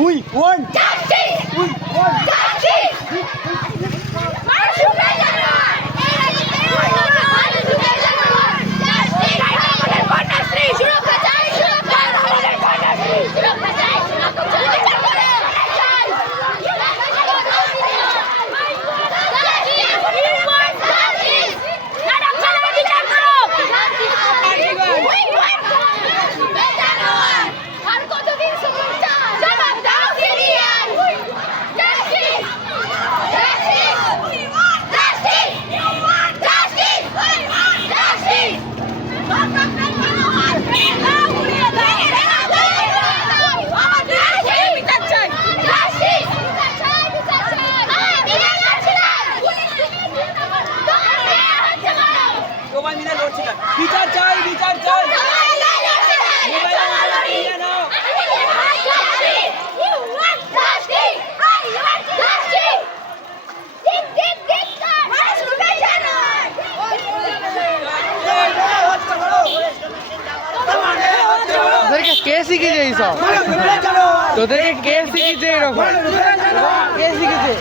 อุ้ยอ้วนใจ কে শিখেছে এইসব তোদেরকে কে শিখেছে এরকম কে শিখেছে?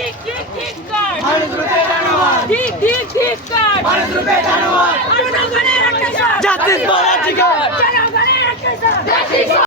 ঠিক ঠিক ঠিক Justice!